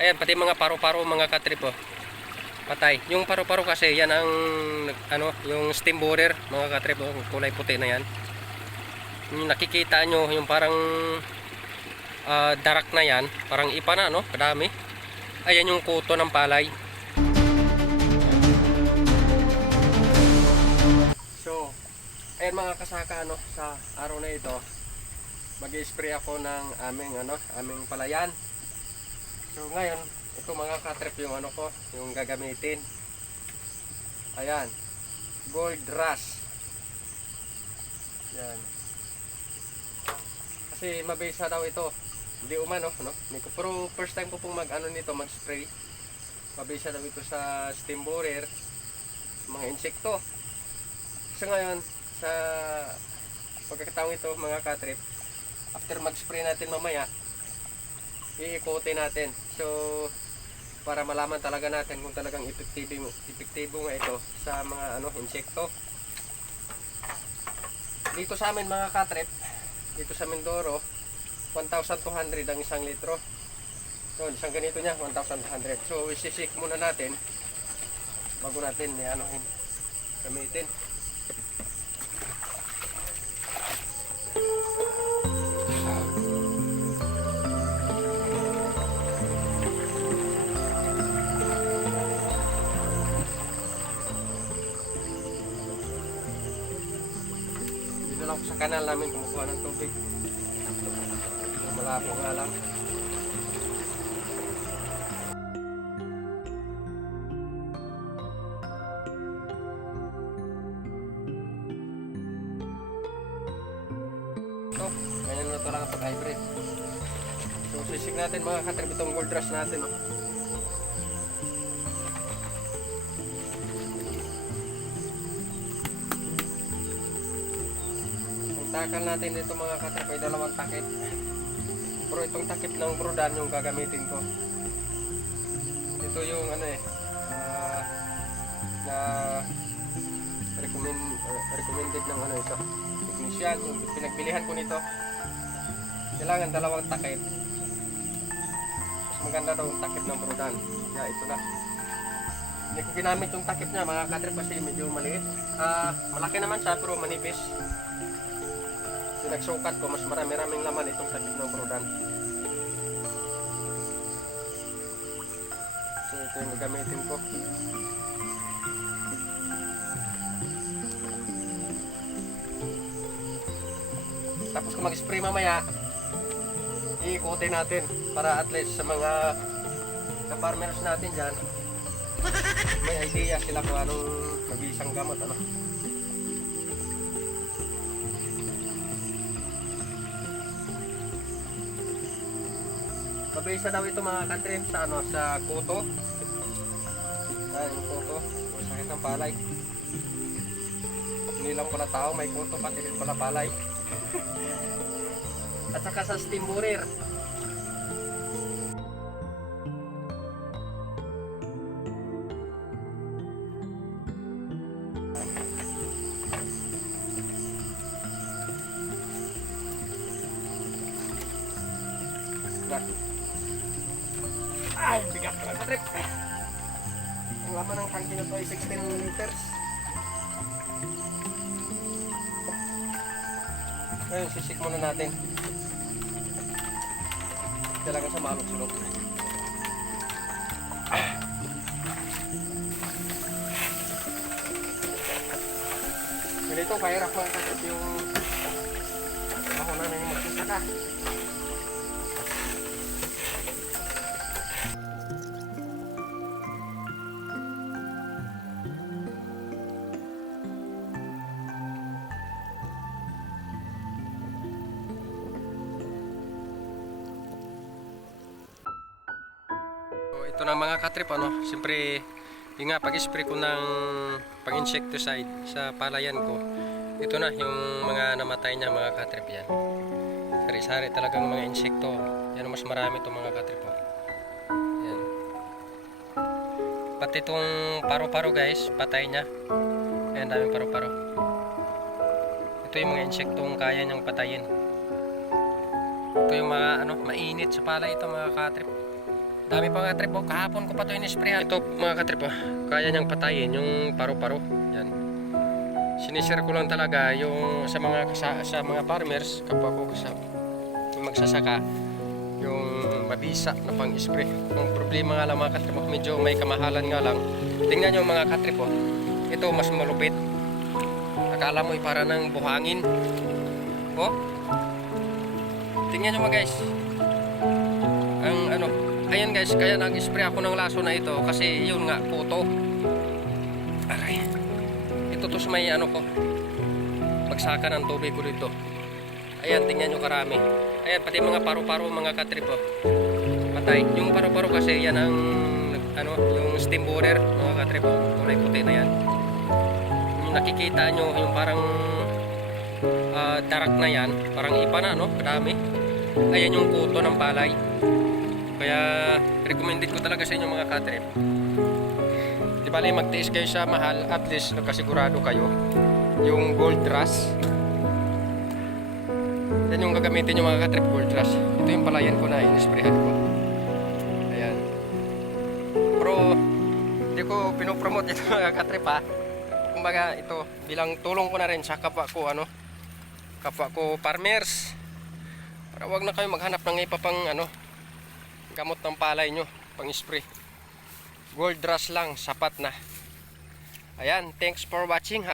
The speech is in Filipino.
Ayan, pati mga paru-paro mga katrip oh. Patay. Yung paru-paro kasi yan ang ano, yung steam borer mga katrip oh, kulay puti na yan. Yung nakikita nyo yung parang darak na yan, parang ipa na no, kadami. Ayan yung kuto ng palay. So, ayan mga kasaka no, sa araw na ito mag-i-spray ako ng aming palayan. So ngayon, ito mga katrip yung ano ko, yung gagamitin. Ayan, Gold Rush. Yan. Kasi mabisa daw ito. Hindi umano, no? Pero first time ko pong mag-spray. Mabisa daw ito sa steam borer, mga insekto. So ngayon, sa pagkakataong ito mga katrip, after mag-spray natin mamaya, iikotin natin. So, para malaman talaga natin kung talagang epektibo nga ito sa mga insekto. Dito sa amin mga katrip, dito sa Mindoro, 1,200 ang isang litro. So, isang ganito niya, 1,200. So, isisik muna natin bago natin gamitin. Ako sa kanal namin kumukuha ng tubig. Malabo nga lang. Ito, ganyan na ito lang ang pag-hybrid. So sisig natin mga katrip itong Gold Rush natin. Oh. Takal natin dito mga katrip ay dalawang takip. Pero itong takip ng Brodan yung gagamitin ko. Ito yung na recommended ng ito technician, yung pinagbilihan ko nito. Kailangan dalawang takip. Mas maganda daw yung takip ng Brodan. Kaya ito na. Hindi ko ginamit yung takip niya mga katrip kasi medyo maliit. Malaki naman siya pero manipis. Nagsukat ko, mas marami-raming laman itong takip ng Brodan. So ito yung gagamitin ko. Tapos kung mag-spray mamaya, iikutin natin para at least sa mga ka-farmers natin dyan, may idea sila kung anong mag-iisang gamot. Mabisa daw ito mga katrip sa kuto. Ayan yung kuto, yung sakit ng palay. Hindi lang pala tao, may kuto pati din pala palay. At saka sa steam borer. Ay, bigat ka na trip. Ang laman ng tangki na ito ay 16 liters. Ngayon, sisik muna natin. Talaga sa malok-sulok. Ganito, kahirap mga kapit yung mahunan na yung magsasaka. Ito na mga katrip siyempre yung nga pag-spray ko ng pang-insecticide sa palayan ko, ito na yung mga namatay niya mga katrip. Yan, sari-sari talagang mga insekto. Yan, mas marami itong mga katrip. Yan, pati itong paru-paro guys, patay niya. Ayan, daming paru-paro. Ito yung mga insektong kaya niyang patayin. Ito yung mga mainit sa palay ito mga katrip. Dami pa mga katrip, oh. Kahapon ko pa ito in-sprayan. Ito mga katrip, oh. Kaya niyang patayin yung paru-paro. Yan. Sinishare ko lang talaga yung sa mga farmers, kapag ko yung magsasaka, yung mabisa na pang-spray. Ang problema nga lang mga katrip, medyo may kamahalan nga lang. Tingnan nyo mga katrip, oh. Ito mas malupit. Akala mo para ng buhangin. Oh. Tingnan nyo mga guys. Ang ano, ayan guys, kaya nag-spray ako ng laso na ito kasi yun nga, puto. Aray. Ito to sa may ano ko. Pagsaka ng tubig ko dito. Ayan, tingnan nyo karami. Ayan, pati mga paru-paro mga katrip, oh. Patay. Yung paru-paro kasi yan ang ano, yung steam borer mga katrip, oh. Kulay puti na yan. Yung nakikita nyo, yung parang darak na yan, parang ipa na, no? Kadami. Ayan yung kuto ng palay. Kaya recommended ko talaga sa inyo mga katrip. Di bali magtiis kayo sa mahal, at least nagkasigurado kayo yung gold rush. Yan yung gagamitin yung mga katrip, gold rush. Ito yung palayan ko na in-sprayhan ko. Ayan. Pero hindi ko pinopromote ito mga katrip, ha. Kumbaga ito bilang tulong ko na rin sa kapwa ko, ano, kapwa ko farmers. Para wag na kayo maghanap ng iba pang ano, gamot ng palay nyo pang spray. Gold rush lang, sapat na. Ayan, thanks for watching.